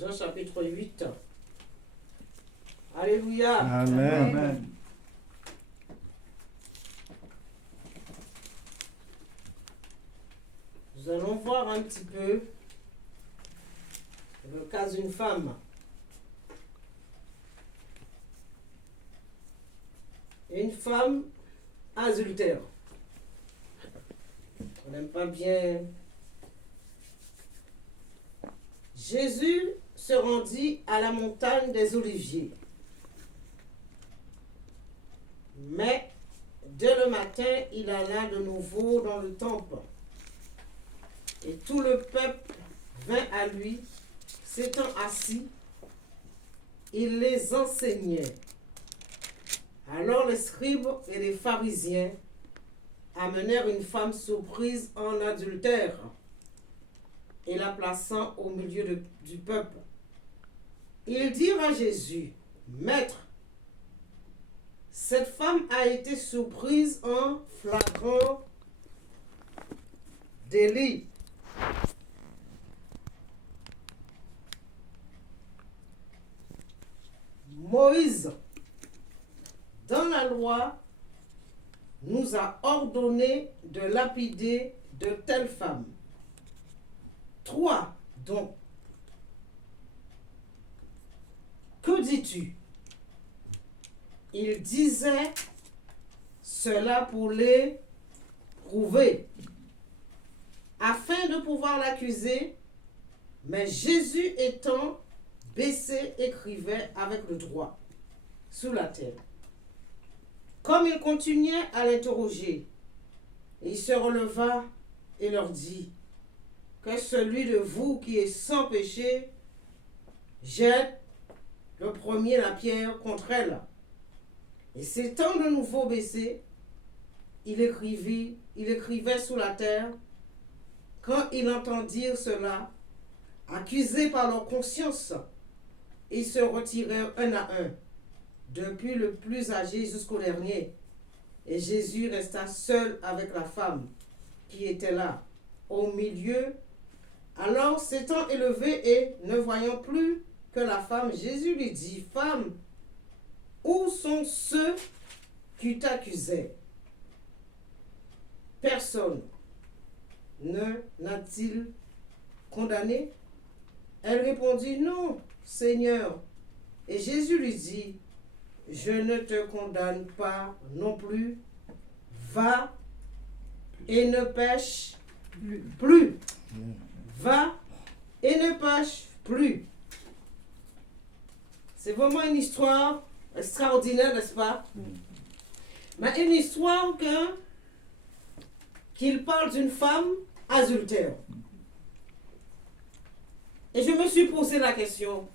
Jean chapitre 8. Alléluia. Amen. Amen. Nous allons voir un petit peu le cas d'une femme. Une femme adultère. On n'aime pas bien. Jésus se rendit à la montagne des Oliviers. Mais dès le matin, il alla de nouveau dans le temple. Et tout le peuple vint à lui, s'étant assis, il les enseignait. Alors les scribes et les pharisiens amenèrent une femme surprise en adultère et la plaçant au milieu du peuple. Ils dirent à Jésus, Maître, cette femme a été surprise en flagrant délit. Moïse, dans la loi, nous a ordonné de lapider de telles femmes. Toi, donc, que dis-tu? Il disait cela pour les prouver, afin de pouvoir l'accuser, mais Jésus étant baissé, écrivait avec le droit sous la terre. Comme il continuait à l'interroger, il se releva et leur dit, que celui de vous qui est sans péché jette le premier la pierre contre elle. Et s'étant de nouveau baissé, il écrivait sous la terre. Quand ils entendirent cela, accusés par leur conscience, ils se retirèrent un à un, depuis le plus âgé jusqu'au dernier. Et Jésus resta seul avec la femme qui était là, au milieu. Alors, s'étant élevé et ne voyant plus que la femme, Jésus lui dit, Femme, où sont ceux qui t'accusaient? Personne n'a-t-il condamné? Elle répondit, Non, Seigneur. Et Jésus lui dit, Je ne te condamne pas non plus. Va et ne pêche plus. Va et ne pêche plus. C'est vraiment une histoire extraordinaire, n'est-ce pas? Mais une histoire qu'il parle d'une femme adultère. Et je me suis posé la question,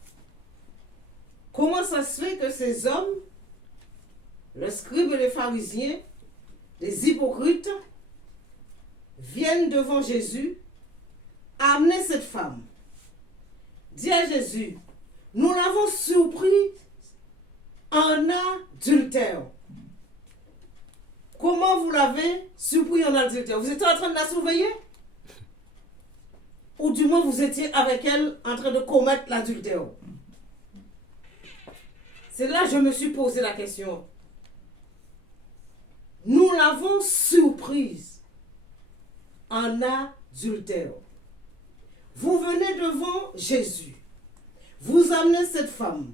comment ça se fait que ces hommes, les scribes et les pharisiens, les hypocrites, viennent devant Jésus amener cette femme? Dit à Jésus, nous l'avons surpris en adultère. Comment vous l'avez surpris en adultère? Vous étiez en train de la surveiller? Ou du moins vous étiez avec elle en train de commettre l'adultère? C'est là que je me suis posé la question. Nous l'avons surprise en adultère. Vous venez devant Jésus. Vous amenez cette femme.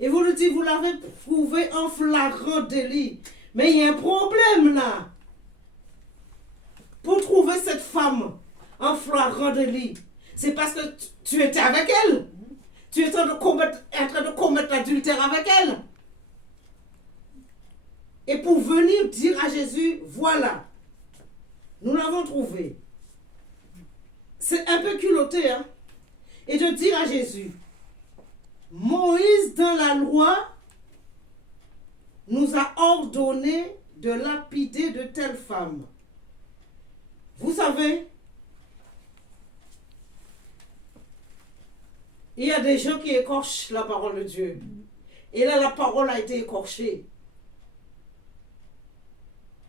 Et vous lui dites, vous l'avez trouvée en flagrant délit. Mais il y a un problème là. Pour trouver cette femme en flagrant délit, c'est parce que tu étais avec elle. Tu es en train de commettre l'adultère avec elle. Et pour venir dire à Jésus, voilà, nous l'avons trouvée. C'est un peu culotté, hein? Et de dire à Jésus, Moïse dans la loi nous a ordonné de lapider de telles femmes. Vous savez, il y a des gens qui écorchent la parole de Dieu. Et là, la parole a été écorchée.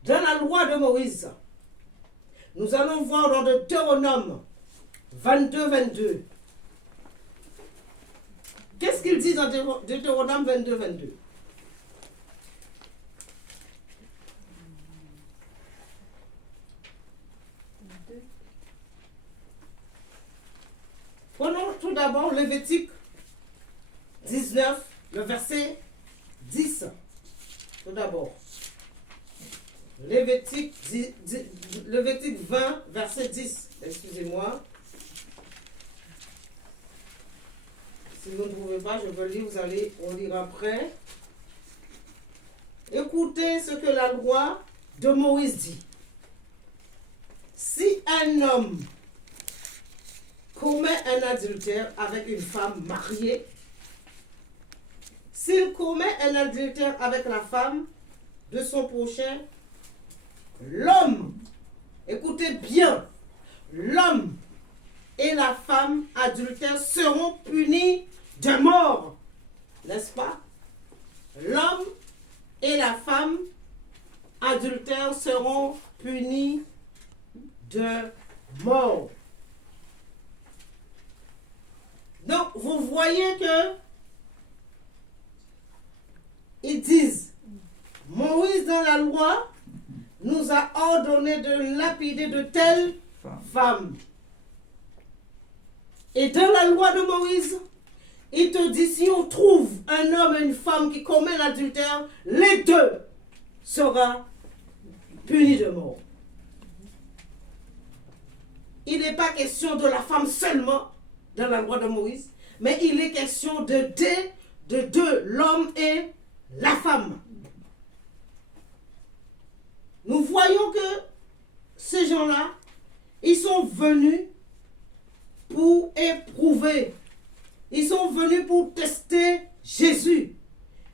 Dans la loi de Moïse, nous allons voir dans Deutéronome 22. Qu'est-ce qu'il dit dans Deutéronome 22, 22? Prenons tout d'abord Lévitique 19, le verset 10. Tout d'abord. Lévitique 20, verset 10. Excusez-moi. Si vous ne trouvez pas, je veux lire, on lira après. Écoutez ce que la loi de Moïse dit. Si un homme commet un adultère avec une femme mariée, s'il commet un adultère avec la femme de son prochain, l'homme, écoutez bien, l'homme et la femme adultère seront punis de mort. N'est-ce pas? L'homme et la femme adultère seront punis de mort. Donc, vous voyez que ils disent, Moïse dans la loi nous a ordonné de lapider de telles femmes. Et dans la loi de Moïse, il te dit, si on trouve un homme et une femme qui commettent l'adultère, les deux seront punis de mort. Il n'est pas question de la femme seulement dans la loi de Moïse, mais il est question de deux, l'homme et la femme. Nous voyons que ces gens-là, ils sont venus pour éprouver. Ils sont venus pour tester Jésus.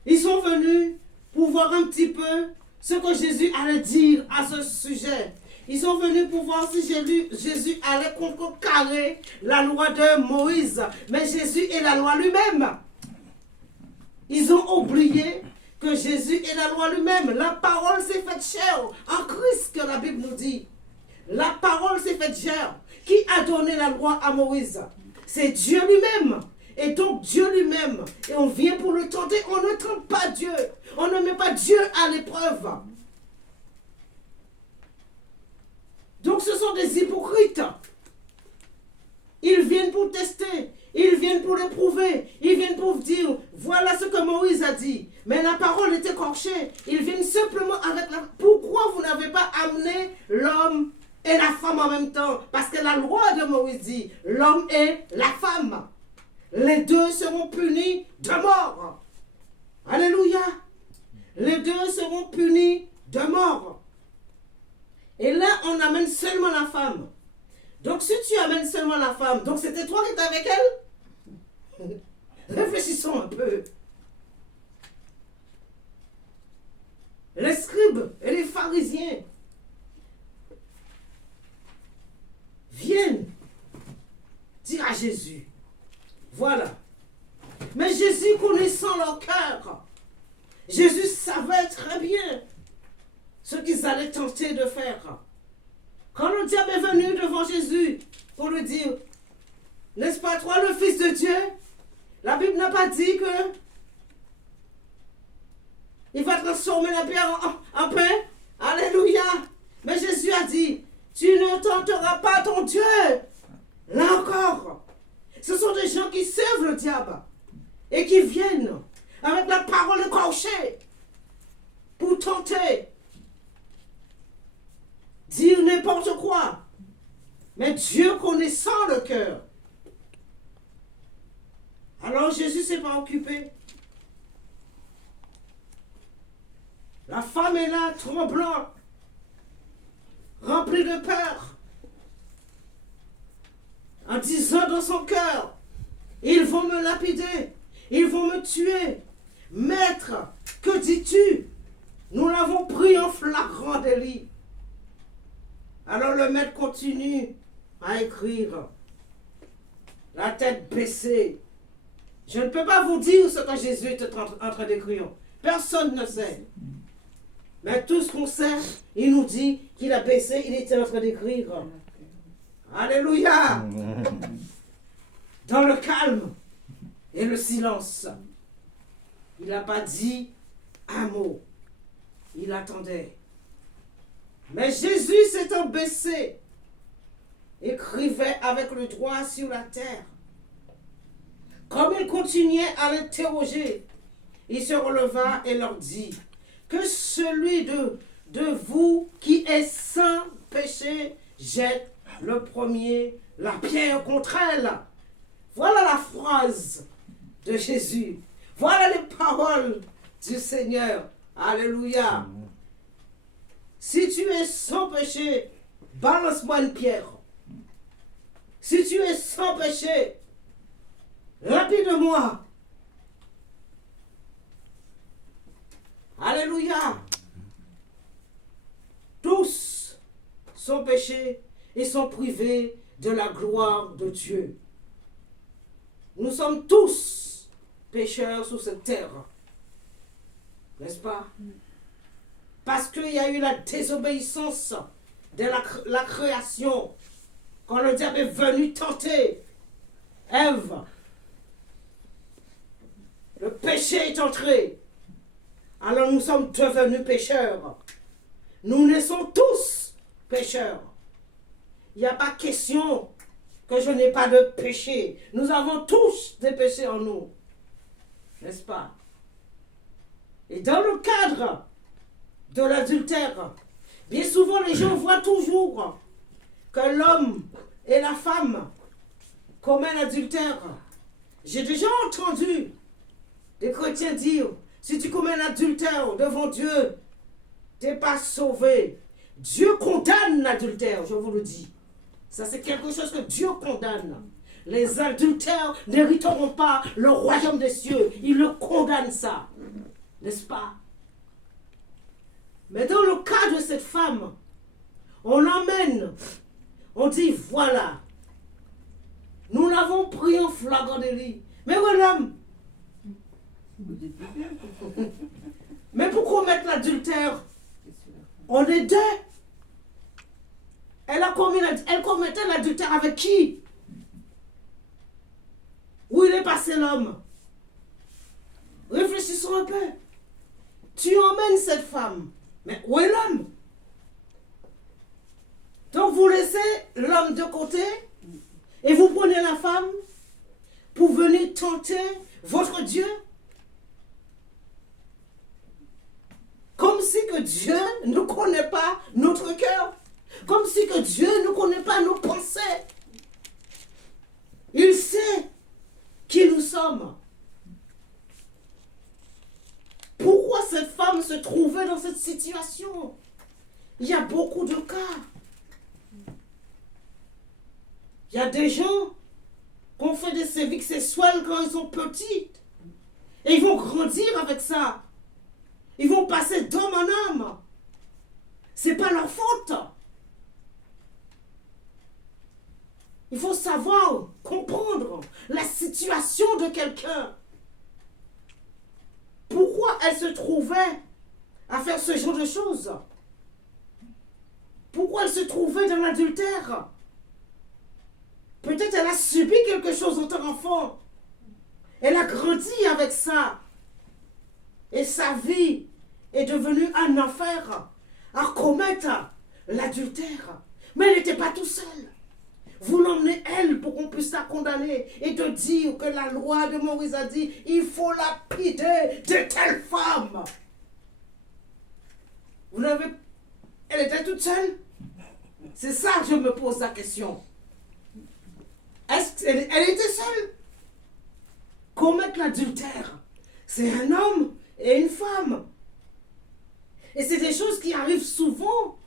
Ils sont venus pour voir un petit peu ce que Jésus allait dire à ce sujet. Ils sont venus pour voir si Jésus allait contrecarrer la loi de Moïse. Mais Jésus est la loi lui-même. Ils ont oublié que Jésus est la loi lui-même. La parole s'est faite chair en Christ, que la Bible nous dit. La parole s'est faite chair. Qui a donné la loi à Moïse? C'est Dieu lui-même. Et donc Dieu lui-même. Et on vient pour le tenter. On ne tente pas Dieu. On ne met pas Dieu à l'épreuve. Donc ce sont des hypocrites. Ils viennent pour tester. Ils viennent pour l'éprouver. Ils viennent pour dire, voilà ce que Moïse a dit. Mais la parole est écorchée. Ils viennent simplement avec la... Pourquoi vous n'avez pas amené l'homme et la femme en même temps? Parce que la loi de Moïse dit, l'homme et la femme. Les deux seront punis de mort. Alléluia. Les deux seront punis de mort. Et là, on amène seulement la femme. Donc, si tu amènes seulement la femme, donc c'était toi qui étais avec elle? Réfléchissons un peu. Les scribes et les pharisiens viennent dire à Jésus, voilà. Mais Jésus, connaissant leur cœur, Jésus savait très bien ce qu'ils allaient tenter de faire. Quand le diable est venu devant Jésus pour lui dire, n'est-ce pas toi le Fils de Dieu? La Bible n'a pas dit que il va transformer la pierre en pain. Alléluia. Mais Jésus a dit, tu ne tenteras pas ton Dieu. Là encore, ce sont des gens qui servent le diable et qui viennent avec la parole écorchée pour tenter, dire n'importe quoi. Mais Dieu connaissant le cœur. Alors Jésus ne s'est pas occupé. La femme est là, tremblant, remplie de peur, en disant dans son cœur, ils vont me lapider, ils vont me tuer. Maître, que dis-tu? Nous l'avons pris en flagrant délit. Alors le maître continue à écrire, la tête baissée. Je ne peux pas vous dire ce que Jésus est en train d'écrire. Personne ne sait. Mais tout ce qu'on sait, il nous dit qu'il a baissé, il était en train d'écrire. Alléluia! Dans le calme. et le silence. Il n'a pas dit un mot. Il attendait. Mais Jésus s'étant baissé, écrivait avec le doigt sur la terre. Comme il continuait à l'interroger, il se releva et leur dit, que celui de vous qui est sans péché jette le premier la pierre contre elle. Voilà la phrase de Jésus. Voilà les paroles du Seigneur. Alléluia. Si tu es sans péché, balance-moi une pierre. Si tu es sans péché, rapide-moi. Alléluia. Tous sont péchés et sont privés de la gloire de Dieu. Nous sommes tous pécheurs sur cette terre. N'est-ce pas? Parce qu'il y a eu la désobéissance de la création. Quand le diable est venu tenter Ève, le péché est entré. Alors nous sommes devenus pécheurs. Nous naissons tous pécheurs. Il n'y a pas question que je n'ai pas de péché. Nous avons tous des péchés en nous. N'est-ce pas? Et dans le cadre de l'adultère, bien souvent les gens voient toujours que l'homme et la femme commettent l'adultère. J'ai déjà entendu des chrétiens dire, si tu commets l'adultère devant Dieu, tu n'es pas sauvé. Dieu condamne l'adultère, je vous le dis. Ça, c'est quelque chose que Dieu condamne. Les adultères n'hériteront pas le royaume des cieux. Il le condamne, ça. N'est-ce pas? Mais dans le cas de cette femme, on l'emmène. On dit, voilà. Nous l'avons pris en flagrant délit. Mais voilà. Mais pour commettre l'adultère, on est deux. Elle commettait l'adultère avec qui? Où il est passé l'homme? Réfléchissons un peu. Tu emmènes cette femme. Mais où est l'homme? Donc vous laissez l'homme de côté et vous prenez la femme pour venir tenter votre Dieu? Comme si que Dieu ne connaît pas notre cœur. Comme si que Dieu ne connaît pas nos pensées. Il sait qui nous sommes. Pourquoi cette femme se trouvait dans cette situation? Il y a beaucoup de cas. Il y a des gens qui ont fait des sévices sexuels quand ils sont petits. Et ils vont grandir avec ça. Ils vont passer d'homme en homme. Ce n'est pas leur faute. Il faut savoir, comprendre la situation de quelqu'un. Pourquoi elle se trouvait à faire ce genre de choses? Pourquoi elle se trouvait dans l'adultère? Peut-être elle a subi quelque chose en tant qu'enfant. Elle a grandi avec ça. Et sa vie est devenue un enfer à commettre l'adultère. Mais elle n'était pas tout seule. Vous l'emmenez elle pour qu'on puisse la condamner et de dire que la loi de Moïse a dit il faut lapider de telle femme. Elle était toute seule? C'est ça que je me pose la question. Est-ce qu'elle était seule? Commettre l'adultère, c'est un homme et une femme. Et c'est des choses qui arrivent souvent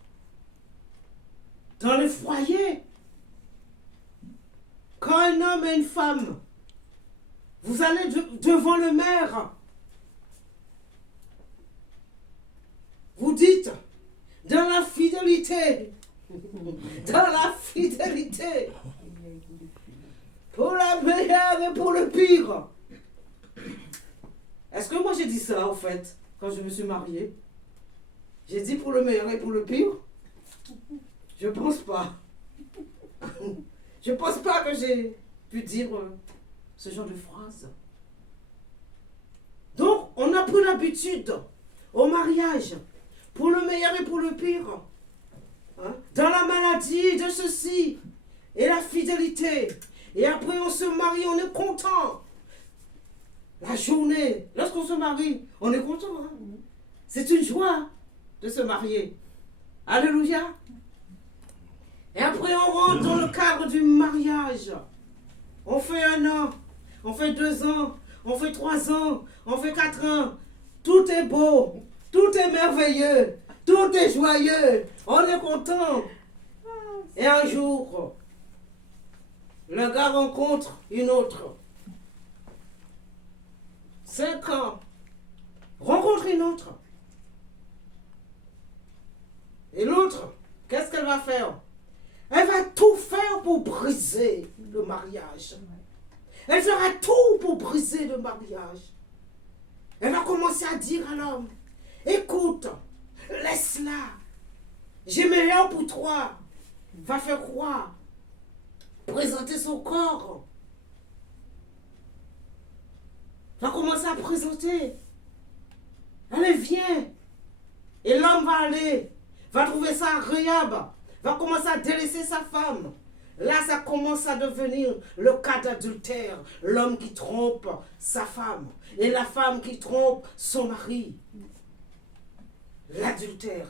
dans les foyers. Quand un homme et une femme, vous allez devant le maire, vous dites, dans la fidélité, pour la meilleure et pour le pire. Est-ce que moi j'ai dit ça au fait, quand je me suis mariée? J'ai dit pour le meilleur et pour le pire? Je pense pas. Je pense pas que j'ai pu dire ce genre de phrase. pris l'habitude au mariage, pour le meilleur et pour le pire. Hein? Dans la maladie de ceci et la fidélité. Et après on se marie, on est content. La journée, lorsqu'on se marie, on est content. Hein? C'est une joie de se marier. Alléluia. Et après on rentre dans le cadre du mariage. On fait 1 an, on fait 2 ans, on fait 3 ans, on fait 4 ans. Tout est beau, tout est merveilleux, tout est joyeux. On est content. Et un jour, le gars rencontre une autre. 5 ans, rencontre une autre. Et l'autre, qu'est-ce qu'elle va faire? Elle va tout faire pour briser le mariage. Elle fera tout pour briser le mariage. Elle va commencer à dire à l'homme, écoute, laisse-la. J'ai meilleur pour toi. Va faire quoi? Présenter son corps. Va commencer à présenter. Allez, viens. Et l'homme va aller, va trouver ça agréable, va commencer à délaisser sa femme. Là, ça commence à devenir le cas d'adultère. L'homme qui trompe sa femme et la femme qui trompe son mari. L'adultère.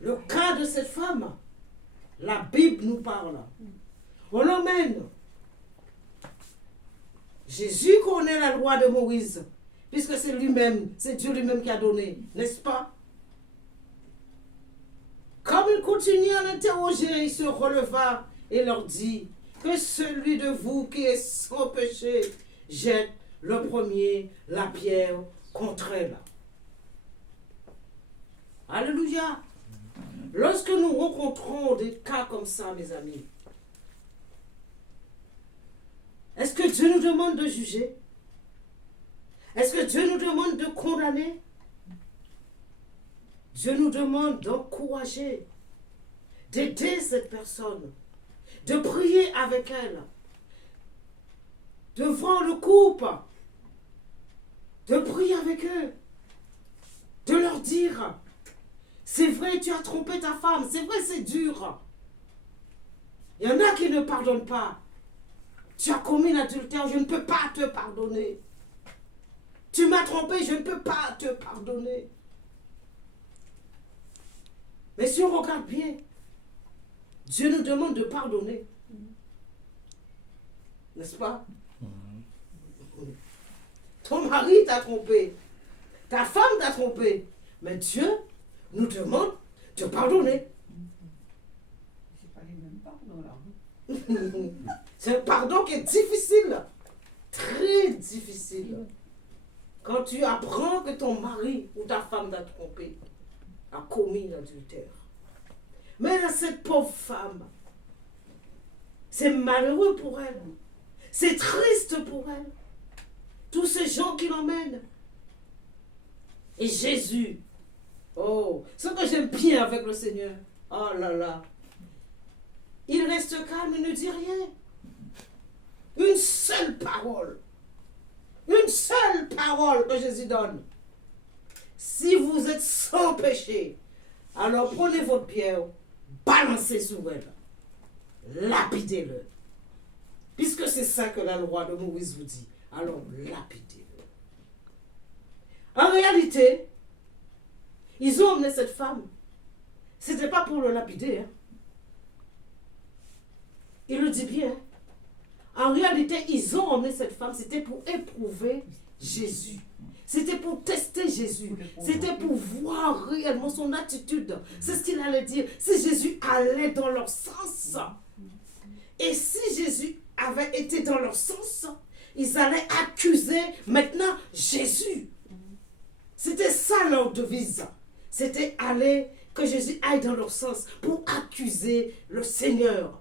Le cas de cette femme, la Bible nous parle. On l'emmène. Jésus connaît la loi de Moïse, puisque c'est lui-même, c'est Dieu lui-même qui a donné, n'est-ce pas? Comme il continue à l'interroger, il se releva et leur dit, que celui de vous qui est sans péché jette le premier la pierre contre elle. Alléluia. Lorsque nous rencontrons des cas comme ça, mes amis, est-ce que Dieu nous demande de juger? Est-ce que Dieu nous demande de condamner? Dieu nous demande d'encourager, d'aider cette personne, de prier avec elle, de voir le couple, de prier avec eux, de leur dire, c'est vrai, tu as trompé ta femme, c'est vrai, c'est dur. Il y en a qui ne pardonnent pas. Tu as commis l'adultère, je ne peux pas te pardonner. Tu m'as trompé, je ne peux pas te pardonner. Mais si on regarde bien, Dieu nous demande de pardonner. N'est-ce pas? Ton mari t'a trompé. Ta femme t'a trompé. Mais Dieu nous demande de pardonner. C'est pas les mêmes pardons là. C'est un pardon qui est difficile. Très difficile. Quand tu apprends que ton mari ou ta femme t'a trompé, a commis l'adultère. Mais là, cette pauvre femme, c'est malheureux pour elle. C'est triste pour elle. Tous ces gens qui l'emmènent. Et Jésus, oh, ce que j'aime bien avec le Seigneur, oh là là, il reste calme, il ne dit rien. Une seule parole que Jésus donne. Si vous êtes sans péché, alors prenez votre pierre, balancez sur elle, lapidez-le. Puisque c'est ça que la loi de Moïse vous dit, alors lapidez-le. En réalité, ils ont emmené cette femme. Ce n'était pas pour le lapider. Hein. Il le dit bien. En réalité, ils ont emmené cette femme, c'était pour éprouver Jésus. C'était pour tester Jésus. C'était pour voir réellement son attitude. C'est ce qu'il allait dire. Si Jésus allait dans leur sens, et si Jésus avait été dans leur sens, ils allaient accuser maintenant Jésus. C'était ça leur devise. C'était aller, que Jésus aille dans leur sens pour accuser le Seigneur.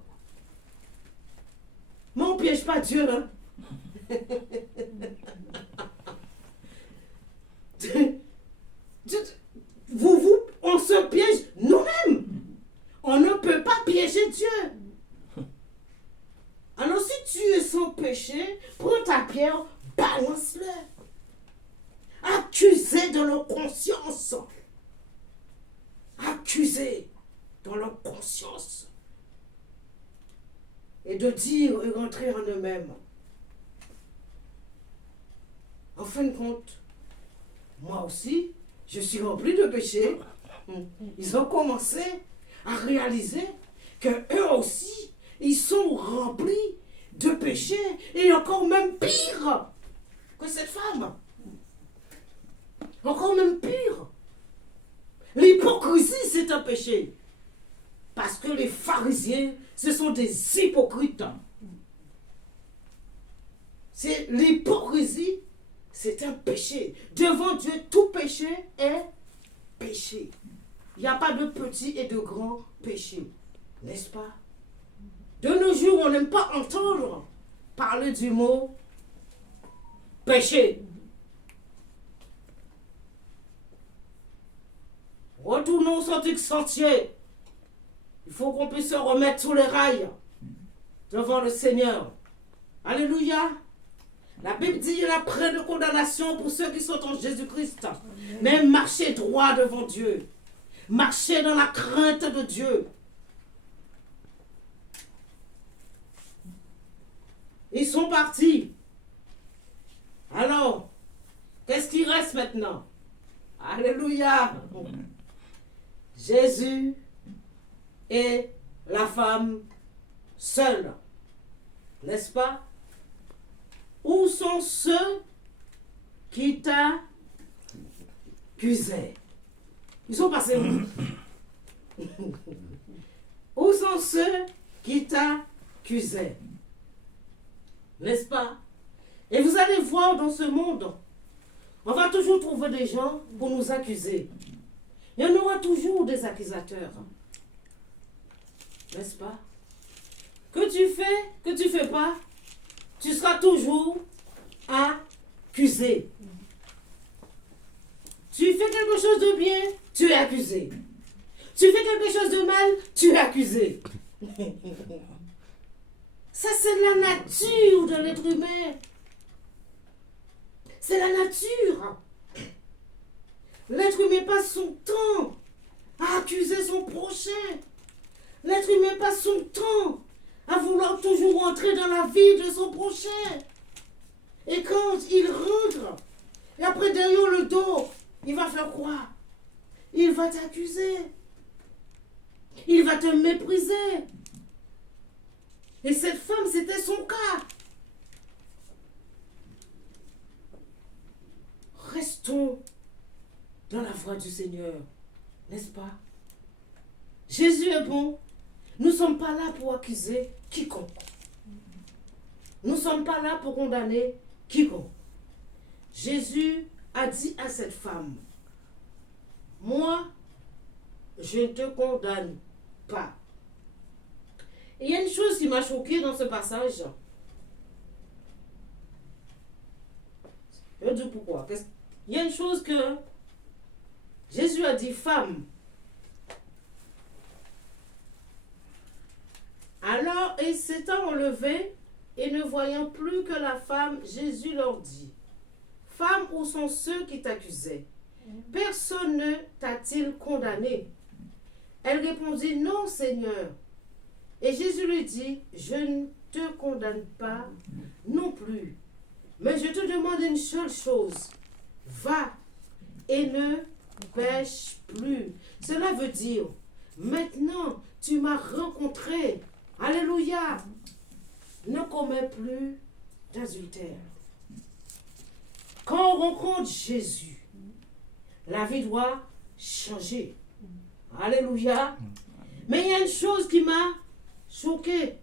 Mais on ne piège pas Dieu, hein? On se piège nous-mêmes. On ne peut pas piéger Dieu. Alors si tu es sans péché, prends ta pierre, balance-les. Accusés dans leur conscience. Accusés dans leur conscience. Et de dire et rentrer en eux-mêmes. En fin de compte, moi aussi, je suis rempli de péché. Ils ont commencé à réaliser que eux aussi, ils sont remplis de péché et encore même pire que cette femme. Encore même pire. L'hypocrisie, c'est un péché. Parce que les pharisiens, ce sont des hypocrites. C'est l'hypocrisie, c'est un péché. Devant Dieu, tout péché est péché. Il n'y a pas de petit et de grand péché. N'est-ce pas? De nos jours, on n'aime pas entendre parler du mot péché. Retournons sur ce sentier. Il faut qu'on puisse se remettre sous les rails devant le Seigneur. Alléluia. La Bible dit qu'il y a près de condamnation pour ceux qui sont en Jésus-Christ. Mais marchez droit devant Dieu. Marchez dans la crainte de Dieu. Ils sont partis. Alors, qu'est-ce qui reste maintenant? Alléluia. Jésus et la femme seule. N'est-ce pas? Où sont ceux qui t'accusaient? Ils sont passés où? Où sont ceux qui t'accusaient? N'est-ce pas? Et vous allez voir dans ce monde, on va toujours trouver des gens pour nous accuser. Il y en aura toujours des accusateurs. N'est-ce pas? Que tu fais, que tu fais pas, tu seras toujours accusé. Tu fais quelque chose de bien, tu es accusé. Tu fais quelque chose de mal, tu es accusé. Ça, c'est la nature de l'être humain. C'est la nature. L'être humain passe son temps à accuser son prochain. L'être humain passe son temps à vouloir toujours entrer dans la vie de son prochain. Et quand il rentre, et après derrière le dos, il va faire quoi? Il va t'accuser. Il va te mépriser. Et cette femme, c'était son cas. Restons dans la voie du Seigneur, n'est-ce pas? Jésus est bon. Nous ne sommes pas là pour accuser quiconque. Nous ne sommes pas là pour condamner quiconque. Jésus a dit à cette femme, moi, je ne te condamne pas. Et il y a une chose qui m'a choquée dans ce passage. Je vais dire pourquoi. Il y a une chose que Jésus a dit, femme. Alors, et s'étant enlevé, et ne voyant plus que la femme, Jésus leur dit, femme, où sont ceux qui t'accusaient? Personne ne t'a-t-il condamné? Elle répondit, non, Seigneur. Et Jésus lui dit, je ne te condamne pas non plus. Mais je te demande une seule chose. Va et ne pêche plus. Cela veut dire, maintenant tu m'as rencontré. Alléluia. Ne commets plus d'adultère. Quand on rencontre Jésus, la vie doit changer. Alléluia. Mais il y a une chose qui m'a choquée.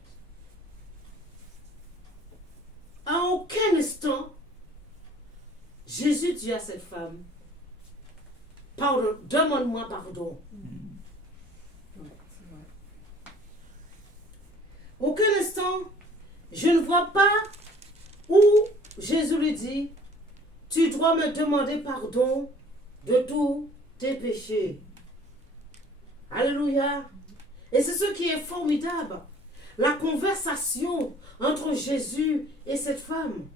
À aucun instant, Jésus dit à cette femme, pardon, demande-moi pardon. Aucun instant, je ne vois pas où Jésus lui dit, tu dois me demander pardon de tous tes péchés. Alléluia. Et c'est ce qui est formidable. La conversation entre Jésus et cette femme.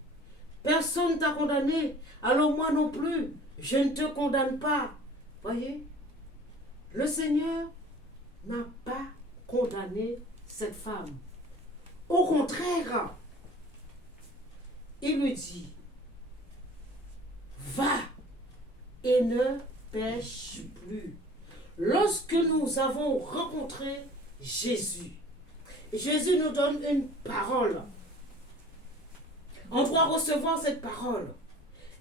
Personne ne t'a condamné. Alors moi non plus, je ne te condamne pas. Voyez, le Seigneur n'a pas condamné cette femme. Au contraire, il lui dit, va et ne pêche plus. Lorsque nous avons rencontré Jésus, Jésus nous donne une parole. On doit recevoir cette parole.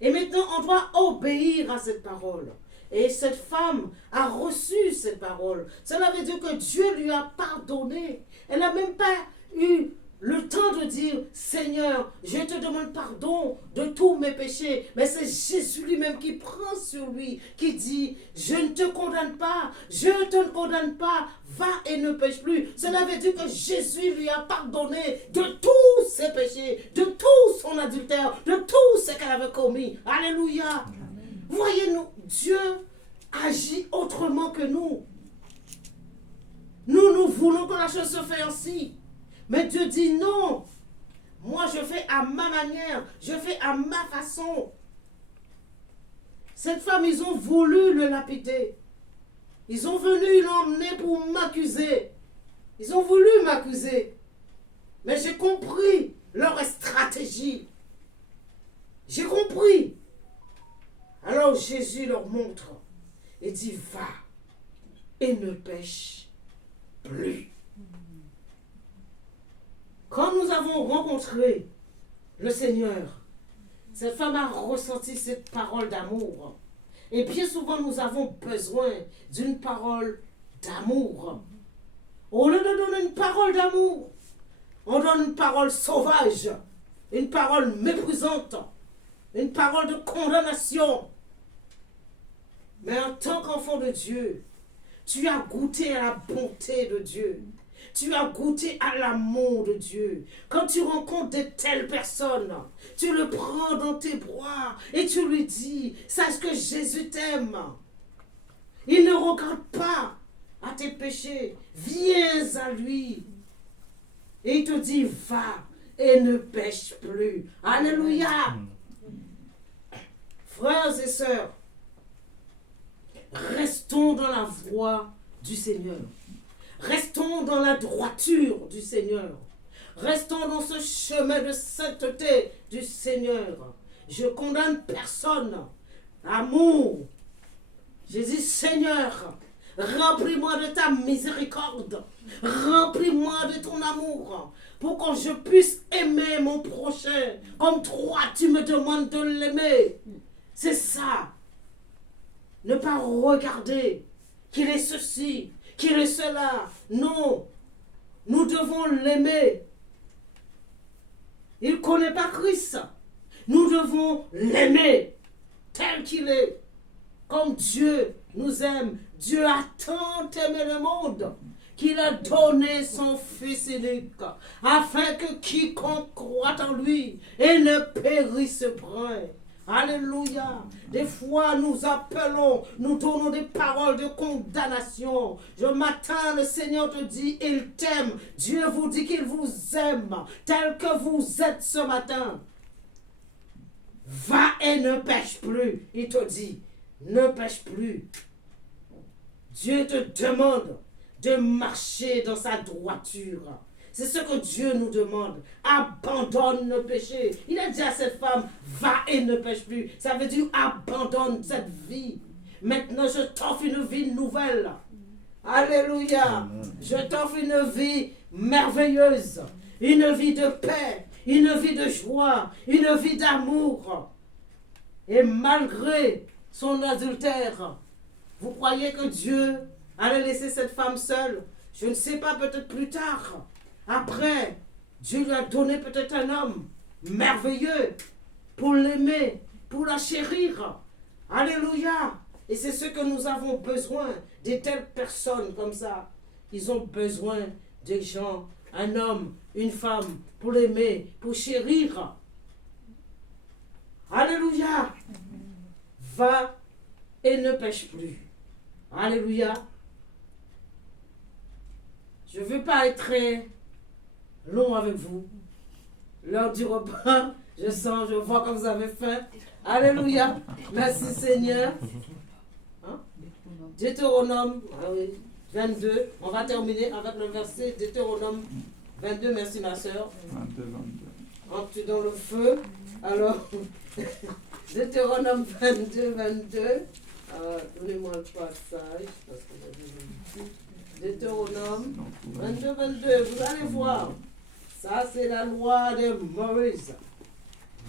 Et maintenant, on doit obéir à cette parole. Et cette femme a reçu cette parole. Cela veut dire que Dieu lui a pardonné. Elle n'a même pas eu le temps de dire, Seigneur, je te demande pardon de tous mes péchés. Mais c'est Jésus lui-même qui prend sur lui, qui dit, je ne te condamne pas, je ne te condamne pas, va et ne pêche plus. Cela veut dire que Jésus lui a pardonné de tous ses péchés, de tout son adultère, de tout ce qu'elle avait commis. Alléluia. Voyez-nous, Dieu agit autrement que nous. Nous voulons que la chose se fasse ainsi. Mais Dieu dit non. Moi, je fais à ma manière. Je fais à ma façon. Cette femme, ils ont voulu le lapider. Ils ont venu l'emmener pour m'accuser. Ils ont voulu m'accuser. Mais j'ai compris leur stratégie. J'ai compris. Alors Jésus leur montre et dit, va et ne pêche plus. Quand nous avons rencontré le Seigneur, cette femme a ressenti cette parole d'amour. Et bien souvent, nous avons besoin d'une parole d'amour. Au lieu de donner une parole d'amour, on donne une parole sauvage, une parole méprisante, une parole de condamnation. Mais en tant qu'enfant de Dieu, tu as goûté à la bonté de Dieu. Tu as goûté à l'amour de Dieu. Quand tu rencontres de telles personnes, tu le prends dans tes bras et tu lui dis, sache que Jésus t'aime. Il ne regarde pas à tes péchés. Viens à lui. Et il te dit, va et ne pêche plus. Alléluia. Frères et sœurs, restons dans la voie du Seigneur. Restons dans la droiture du Seigneur. Restons dans ce chemin de sainteté du Seigneur. Je condamne personne. Amour. Je dis, Seigneur, remplis-moi de ta miséricorde. Remplis-moi de ton amour. Pour que je puisse aimer mon prochain. Comme toi, tu me demandes de l'aimer. C'est ça. Ne pas regarder qu'il est ceci, qu'il est cela. Non, nous devons l'aimer. Il ne connaît pas Christ. Nous devons l'aimer tel qu'il est. Comme Dieu nous aime. Dieu a tant aimé le monde qu'il a donné son Fils unique, afin que quiconque croit en lui et ne périsse point. Alléluia. Des fois, nous appelons, nous donnons des paroles de condamnation. Ce matin, le Seigneur te dit, il t'aime. Dieu vous dit qu'il vous aime, tel que vous êtes ce matin. Va et ne pêche plus. Il te dit, ne pêche plus. Dieu te demande de marcher dans sa droiture. C'est ce que Dieu nous demande. Abandonne le péché. Il a dit à cette femme, va et ne pêche plus. Ça veut dire abandonne cette vie. Maintenant, je t'offre une vie nouvelle. Alléluia. Je t'offre une vie merveilleuse. Une vie de paix. Une vie de joie. Une vie d'amour. Et malgré son adultère, vous croyez que Dieu allait laisser cette femme seule? Je ne sais pas, peut-être plus tard. Après, Dieu lui a donné peut-être un homme merveilleux pour l'aimer, pour la chérir. Alléluia. Et c'est ce que nous avons besoin, de telles personnes comme ça. Ils ont besoin de gens, un homme, une femme, pour l'aimer, pour chérir. Alléluia. Va et ne pêche plus. Alléluia. Je ne veux pas être très long avec vous. L'heure du repas, Je sens, je vois que vous avez faim. Alléluia. Merci Seigneur. Hein? Deutéronome 22. On va terminer avec le verset Deutéronome 22. Merci ma soeur. 22. Entre dans le feu. Alors, Deutéronome 22. Donnez-moi le passage. Parce que Deutéronome 22. Vous allez voir. Ça, c'est la loi de Moïse.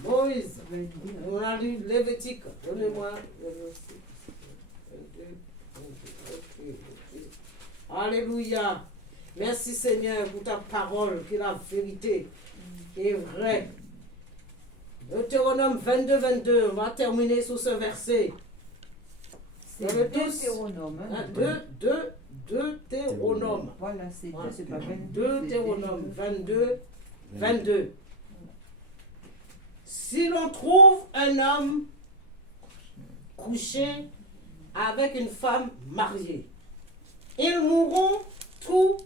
Moïse. On a lu Lévitique. Donnez-moi le verset. 22. Alléluia. Merci Seigneur pour ta parole, qui est la vérité, qui est vraie. Deutéronome 22. On va terminer sur ce verset. C'est Deutéronome. Deutéronome. Voilà, c'est pas 22. Deutéronome 22. Si l'on trouve un homme couché avec une femme mariée, ils mourront tous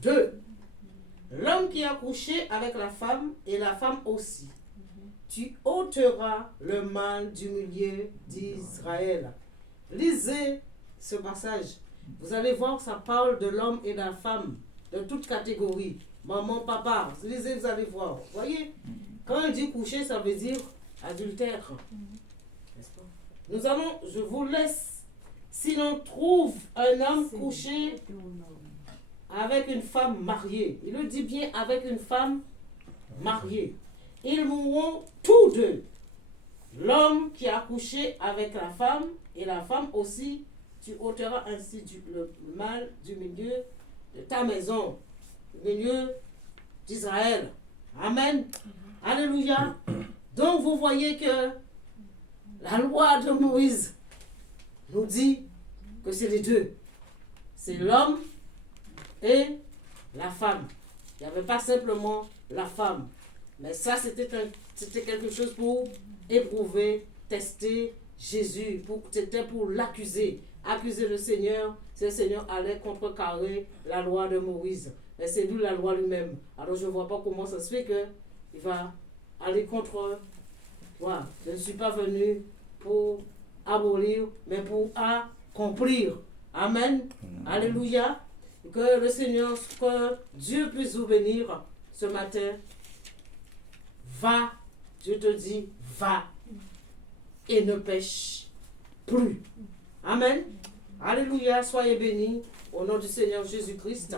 deux. L'homme qui a couché avec la femme et la femme aussi. Tu ôteras le mal du milieu d'Israël. Lisez ce passage. Vous allez voir, ça parle de l'homme et de la femme, de toute catégorie. Maman, papa, lisez, vous allez voir. Voyez, quand on dit coucher, ça veut dire adultère. N'est-ce pas? Je vous laisse, si l'on trouve un homme couché avec une femme mariée, il le dit bien avec une femme mariée, ils mourront tous deux. L'homme qui a couché avec la femme et la femme aussi, tu ôteras ainsi le mal du milieu de ta maison, du milieu d'Israël. Amen. Alléluia. Donc vous voyez que la loi de Moïse nous dit que c'est les deux. C'est l'homme et la femme. Il n'y avait pas simplement la femme. Mais ça, c'était quelque chose pour éprouver, tester Jésus. C'était pour l'accuser. Accuser le Seigneur. Si le Seigneur allait contrecarrer la loi de Moïse. Mais c'est lui la loi lui-même. Alors je ne vois pas comment ça se fait qu'il va aller contre. Voilà. Je ne suis pas venu pour abolir, mais pour accomplir. Amen. Alléluia. Que le Seigneur, que Dieu puisse vous bénir ce matin. Va, Dieu te dit, va et ne pêche plus. Amen. Alléluia, soyez bénis au nom du Seigneur Jésus-Christ.